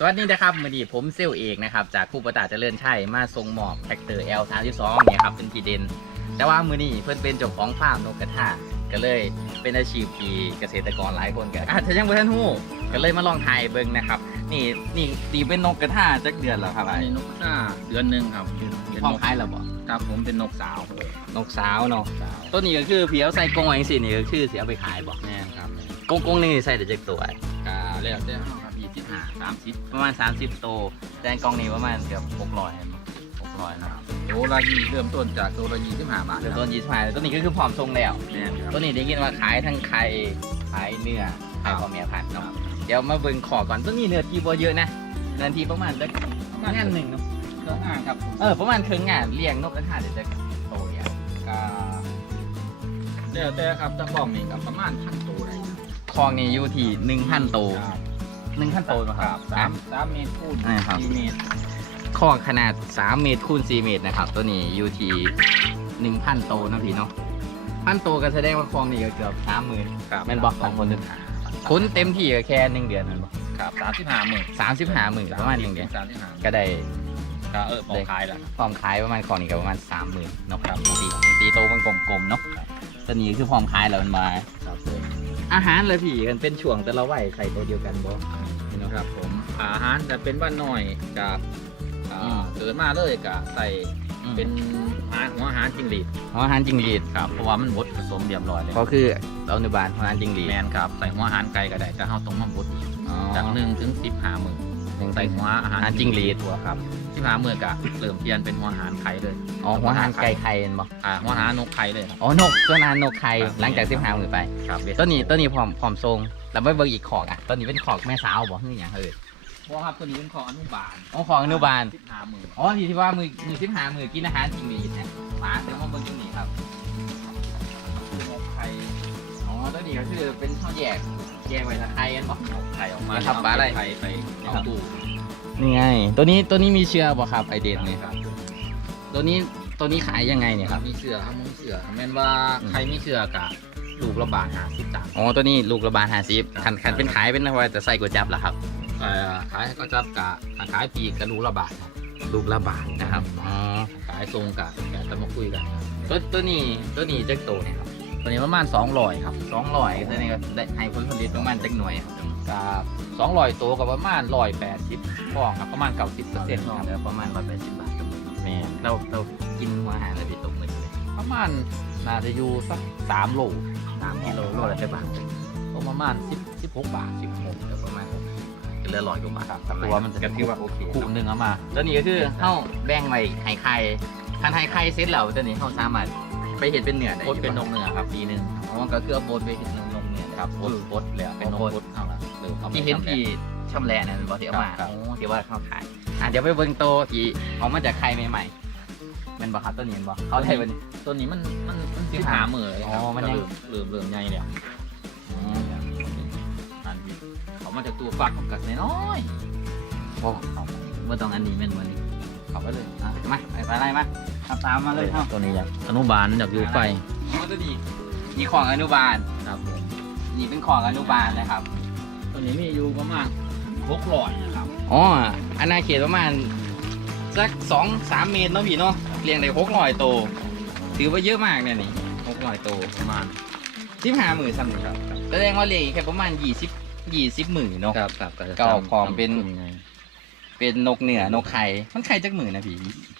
สวัสดีนะครับมื่อนี้ผมเซลลเอกนะครับจากคู่ประตาเจริญชัยมาส่งมอบแท็กเตอร์ L32 เนี่ยครับเป็นทีเด่นแต่ว่ามื่อนี้เพื่อนเป็นเจ้าของฟาร์มนกกระทาก็เลยเป็นอาชีพที่เกษตรกรหลายคนก็อาจจะยังไม่ทันหู้ก็เลยมาลองถ่ายเบิ่งนะครับ นี่นี่ตีเป็นนกกระทาจักเดือนแล้วครับอันนี้นกหน้าเดือนหนึ่งครับเป็นพร้อมนกขายแล้วบ่ครับผมเป็นนกสาวนกสาวเนาะสาวตัวนี้ก็คือเพียวใส่กรงไว้สินี่ก็คือเสียไปขายบ่แม่นครับกรงกรงหนึงนี่ใส่ได้จักตัวกาแล้วแต่ห้าครั บยี่สิบห้าสามสิบประมาณ30ตัวแต่กรงนี้ประมาณเกือบ600 600นะครับโลละยี่เริ่มต้นจากตัวละยี่สิบห้าบาทเดี๋ยวคต้รับนยี่สิบห้าตัวนี้ก็คือพร้อมทรงแล้วแม่นครับตัวนี้ได้ยินว่าขายทั้งไข่ขายเนื้อขายครับพ่อแม่พันธุ์เนาะเดี๋ยวมาเบิ่งขอก่อนตัวนี้เนื้อทีบัวเยอะนะเนื้อทีประมาณสักงานหนึ่งเนาะเครื่องงานครับเออประมาณครึ่งงานเลี้ยงนกกระทาเดี๋ยวจะโตเนี่ยกาแล้วแต่ครับตะบ้องนี่กับประมาณพันตัวได้คลองนี้อยู่ที่หนึ่งพันโตครับ หนึ่งพันโตนะคครัรับบสามสามเมตรคูณอ่าครับ สี่เมตรคลองขนาด 3 เมตรคูณ4เมตรนะครับ ตัวนี้อยู่ที่1,000โตนะพี่เนาะพันโตก็แสดงว่าคลองนี้ก็เกือบ30,000 ครับแม่นบอกของคนหนึ่ง คุ้นเต็มที่ก็แค่หนึ่งเดือนนั่นบ่ครับสามสิบห้าหมื่นสามสิบห้าหมื่นประมาณหนึ่งเดือนสามสิบห้าก็ได้ ก็เออพอขายแล้วพร้อมขายประมาณของนี้ก็ประมาณสามหมื่นเนาะครับตีตีโตมันกลมๆเนาะตัวนี้คือพร้อมขายแล้วมันมาครับผมอาหารเลยพี่กันเป็นช่วงแต่ละวัยใส่ตัวเดียวกันบ่นี่เนาะ ครับผมอาหารจะเป็นบ้านน้อยกับอ่าอืม เกิดมาเลยกับใส่เป็เป็นนอาหารหัวอาหารจิงหรีดอาหารจิงหรีดครับเพราะว่ามันบดผสมเรียบร้อยเลยก็คือเราในบ้านอาหารจิงหรีดแมนครับใส่หัวอาหารไก่ก็ได้แต่เราต้องมาบดอ๋อจากหนึ่งถึงสิบห้าหมื่นหนึ่ง ใส่ใส่หัวอาหารอาหารจิ้งหรีด ตัวครับสิบห้าหมื่นกะเริ่มเปลี่ยนเป็นหัวอาหารไข่เลยอ๋อหัวอาหารไก่ไข่เห็นบ่อ่าหัวอาหารนกไข่เลยครับ อ๋อนกตัวนานนกไข่ครับ หลังจากสิบห้าหมื่นไปครับเบสตัวนี้ตัวนี้พร้อมพร้อมทรงแล้วไปเบิ่งอีกขอกอะตัวนี้เป็นขอกแม่สาวบ่คือหยังเอ่ยเพราะครับตัวนี้เป็นของอนุบาลอ๋อของอนุบาลสิบห้าหมื่นอ๋อที่ที่ว่ามือมือสิบหามือกินอาหารจริงดีเนี่ยหมาแต่ว่าเบิ่งตรงนี้ครับ นี้ก็คือเป็นข้าวแยก แยกไว้ถ้าไข่กันบ่เอาไข่ออกมานะครับปลาอะไร ไข่ไปเอาตู้นี่ไง ตัวนี้ตัวนี้มีเชื้อบ่ครับไอเดนเนี่ยครับตัวนี้ตัวนี้ขายยังไงเนี่ยคครัรับบมีเสือครับมีเสือครับแม่นว่าอืมใครมีเสือกะลูกละบาทหาสิบตังค์ อ๋อตัวนี้ลูกระบาดหาซิบครับคันคันเป็นขายเป็นว่าจะใส่ก๋วยจับเหรอครับ เอ่อขายก็จับกะถ้าขายปีกกะลูกละบาทครับลูกละบาทนะครับอ๋อขายทรงกะแกจะมาคุยกันครับตัวตัวนี้ตัวนี้จักโตเนี่ยครับ ตัวนี้ประมาณ200ครับสองร้อยตัวนี้ก็ได้ให้ผลผลิตประมาณจักหน่วยครับกับ200ตัวกับประมาณ180ฟองครับประมาณ90เปอร์เซ็นต์เนาะครับแล้วประมาณร้อยแปดสิบบาทครับแม่นเราเรากินหัวอาหารอะไรไปตกมือเลยประมาณน่าจะอยู่สัก3โลสามกิโลโลละเท่าบาทก็ประมาณ10 16บาท16เดี๋ยวประมาณก็เหลือร้อยกว่าบาทครับทำไมตัวมันจะก็ถือว่าโอเคคู่หนึงเอามาตัวนี้ก็คือเข้าแบ่งไว้ไข่ไข่คันไข่ไข่เสร็จแล้วตัวนี้เข้าสามารถ ไปเห็ดเป็นเนื้อได้โคตรเป็นนกเหนือครับปีหนึงอ๋อก็คือเอาโบดไปเห็ดนกเนื้อครับบดบดแล้วเป็นนกบดบดเอาละเอออามาที่เห็นทำแหละที่ช่ำแหละนั่นบอที่เอามาครับโอ้ที่ว่าเข้าขายอะเดี๋ยวไปเบิ่งโตวที่ออกมาจากไข่ใหม่ๆแมันบอกครับตัวนี้แม่นบอกเขาไทยเป็นตัวนี้มันมันมันสิสิบบห้าหามือเลยครับอ๋อมันยังก็เริ่มเริ่มเริ่มใหญ่แล้วอันนี้เขามาจากตัวฟักของกัดน้อยโอ้เมื่อต้องอันนี้แม่นวันนี้ๆเขาไปเลยอะมาไปไปไล่มา ตามตามมาเลยครับตัวนี้อยากอนุบาลอยากอยู่ไฟอ๋อตัวนี้นี่ของอนุบาลครับผมนี่เป็นของอนุบาลนะครับ ตัวนี้มีอยู่ประมาณหกร้อยนะครับอ๋ออาณาเขตประมาณสักสองสามเมตรเนาะพี่เนาะเรียงได้หกร้อยโตวถือว่าเยอะมากเนี่ยนี่หกร้อยโตวประมาณสิบห้าหมื่นซ้ำนี่ครับแสดงว่าเรียงอีกแค่ประมาณยี่สิบยี่สิบหมื่นเนาะครับครับก็เอาของเป็นยังไง เป็นนกเหนือนกไข่มันไข่จักหมื่นนะพี่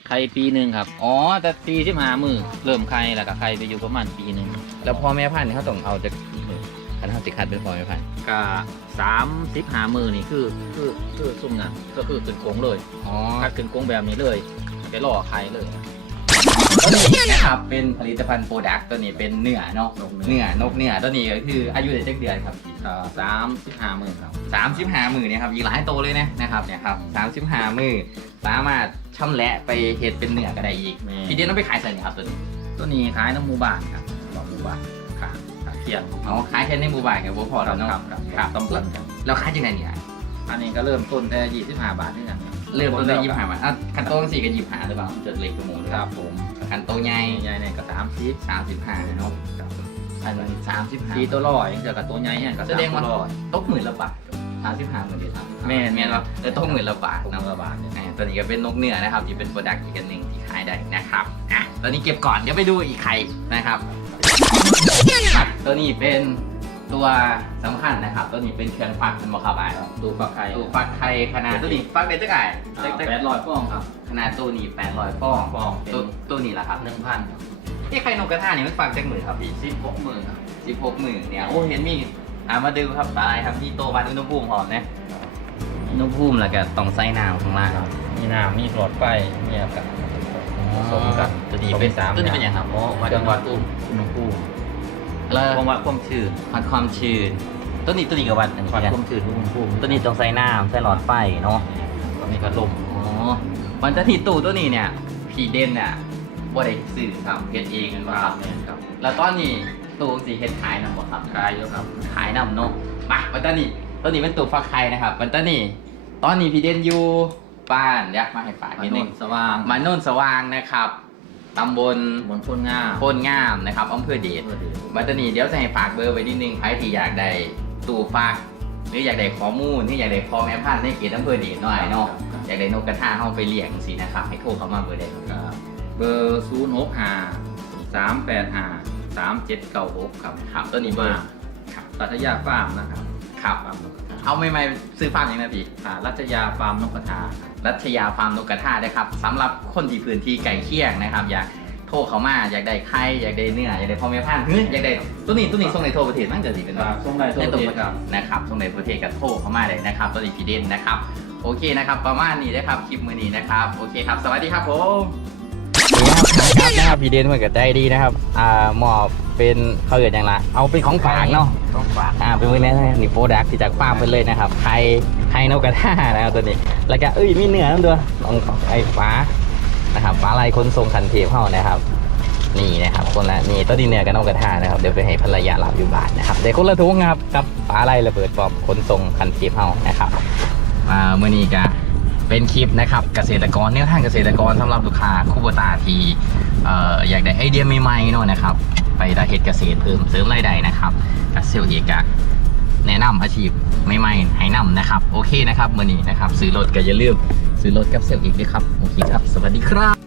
ไข่ปีหนึ่งครับ อ๋อ แต่ปีสิบห้ามือเริ่มไข่แล้วก็ไข่ไปอยู่ประมาณปีหนึ่งแล้วพ่อแม่พันธุ์เขาต้องเอาจากคันเขาติคัดเป็นพ่อแม่พันธุ์ก็สามสิบห้ามือนี่คือคือคือซุ่มนั่นก็คือขึ้นโกงเลยอ๋อถ้าขึ้นโกงแบบนี้เลยไปล่อไข่เลยตัว นี้นะครับเป็นผลิตภัณฑ์โปรดักต์ตัวนี้เป็นเนื้อเนาะนกเนื้อนกเนื้อตัวนี้ก็คืออายุได้จักเดือนครับพี่อ่าสามสิบห้ามือครับสามสิบห้ามือเนี่ยครับอีกหลายโตวเลยนะนะครับเนี่ยครับสามสิบห้ามือสามารถช่ำแหละไปเห็ดเป็นเนื้อก็ได้อีกแม่พี่เดียนต้องไปขายใส่นี่ครับตัวนี้ตัวนี้ขายน้ำหมูบ้านครับบอกหมูบ้านขาขาเทียนเอาขายแค่ในหมู่บ้านกับพอแล้วเนาะครับครับครับตำบลครับแล้วขายยังไงเนี่ยอันนี้ก็เริ่มต้นแต่ยี่สิบห้าบาทนี่กันครับเริ่มต้นได้ยี่สิบห้าบาทอะคันโตสี่กับยี่สิบห้าหรือเปล่าจดเล็กกระหมูครับผม คันโตใหญ่ใหญ่ๆเนี่ยก็สามสิบสามสิบห้าเนาะอันสามสิบห้าตีตัวร้อยเจอกับตัวใหญ่เนี่ยก็แสดงว่าตัวร้อยตกหมื่นละบาทสามสิบห้าหมื่นดีครับแม่นแม่นว่าเออต้องหมื่นละบาทตรงเนาะกระบาดเนี่ยอ่าตัวนี้ก็เป็นนกเนื้อนะครับที่เป็นโปรดักต์อีกอันหนึ่งที่ขายได้นะครับอะตัวนี้เก็บก่อนเดี๋ยวไปดูอีกไข่นะครับ ตัวนี้เป็น ตัวสำคัญนะครับ ตัวนี้เป็นเครื่องฟักมันบอกครับไอ้ดูฟักไข่ตัวฟักไข่ขนาดตัวนี้ฟักได้เท่าไหร่แปดร้อยฟองครับขนาดตัวนี้800ฟองฟองเป็นตัวตัวนี้ล่ะครับหนึ่งพันที่ไข่นกกระทานี่มันฟักจากมือครับพี่สิบหกหมื่นครับสิบหกหมื่นเนี่ยโอ้เห็นมีอ่ามาดูครับตายครับที่โตวัดอุณหภูมิหอมนะอุณหภูมิแล้วก็ต้องใส่น้ำข้างล่างมีน้ำมีหลอดไฟมีอากาศผสมกันตัวนี้เป็นสามตัวนี้เป็นอย่างครับโอ้วัดเครื่องวัวัดดอุณอุณหภูมิ แล้วความวัดความชื้นวัดความชื้นตัวนี้ตัวนี้กับวัดอันวัดนี้ความชื้นอุณหภูมิตัวนี้ต้องใส่น้ำใส่หลอดไฟเนาะตอนนี้ก็ลมอ๋อมันจะที่ตู้ตัวนี้เนี่ยพีเด่นเนี่ยบ่ได้สื่อครับเฮ็ดเองกันคว่ารัครับบเนี่ยครับ แล้วตอนนี้ตู้สีเฮ็ดขายนำบ่ครับขายอยู่ครับขายนำเนาะมาวันตอนนี้ตอนนี้เป็นตู้ฟักไข่นะครับวันตอนนี้ตอนนี้พี่เด่นอยู่บ้านอยากมาให้ฝากมานิดโนนึนงสว่างมาโน่นสว่างนะครับ ตำบลบนพ้นง่าโพนงามนะครับอำเภอเดชเพื่อดีวันตอนนี้เดี๋ยวจะให้ฝากเบอร์ไว้นิดนึงใครที่อยากได้ตู้ฟักหรืออยากได้ข้อมูลที่อยากได้ข้อแม่พันธุ์ในเขตอำเภอเดชหน่อยเนาะอยากได้นกกระทาเข้าไปเลี้ยงสินะครับให้โทรเข้ามาเบอร์ใดครับครับเบอร์ศูนย์หกห้าสามแปดห้าสามเจ็ดเก้าหกครับครับตัวนี้เบอมาร์ครับรัตยาฟาร์มนะครับ ครับ ฟาร์มนกกระทา เอาไม่ไม่ซื้อฟาร์มยังไงพี่อ่ารัตยาฟาร์มนกกระทารัชยาฟาร์มนกกระทานะครับสำหรับคนที่พื้นที่ไก่เคียงนะครับ อยากโทรเข้ามาอยากได้ไข่อยากได้เนื้ออยากได้พ่อแม่พันธุ์เฮ้ยอยากได้ตัวนี้ตัวนี้ส่งในโทรประเทศมันเกิดสิเป็นครัว่าบส่งได้ทั่วในประตัวเทปศระเทครัศบนะครับส่งในประเทศกับโทรเข้ามาเลยนะครับตัวนี้พีเดนนะครับโอเคนะครับ ประมาณนี้นะครับคลิปมือนี้นะครับโอเคครับ สวัสดีครับผมนี่ครับนะครับพีเดนเหมือนกับใจดีนะครับอ่าหมอบ เป็นเขาเกิดอย่างไรเอาเป็นของฝากเนาะต้องฝากอ่าเป็นมือนี้นี่โปรดักที่จากฟาร์มไปเลยนะครับไข่ไข่นกกระทานะครับตัวนี้ แล้วก็เอ้ยมีเนื้อนั่นด้วยลองไอ้ฟ้านะครับฟ้าลายคนทรงคันเทปเขานะครับนี่นะครับคนละนี่ตัวนี้เนื้อกับนกกระทานะครับเดี๋ยวไปให้ภรรยารับอยู่บ้านนะครับเด็กคนละทุงครับกับฟ้าลายระเบิดปอบขนทรงคันเทปเขานะครับอ่าเมื่อนี้ก็เป็นคลิปนะครับเกษตรกรแนวทางเกษตรกรสำหรับลูกค้าคู่บตาที่เอ่ออยากได้ไอเดียใหม่ๆเนาะนะครับ ไปดาเฮ็ดเกษตรเพิ่มเสริมรายได้นะครับกับเซลล์เอกะแนะนำอาชีพไม่ไม่ให้นำนะครับ โอเคนะครับมื่อนี้นะครับ ซื้อรถก็อย่าลืมซื้อรถกับเซลล์อีกด้วยครับ โอเคครับ สวัสดีครับ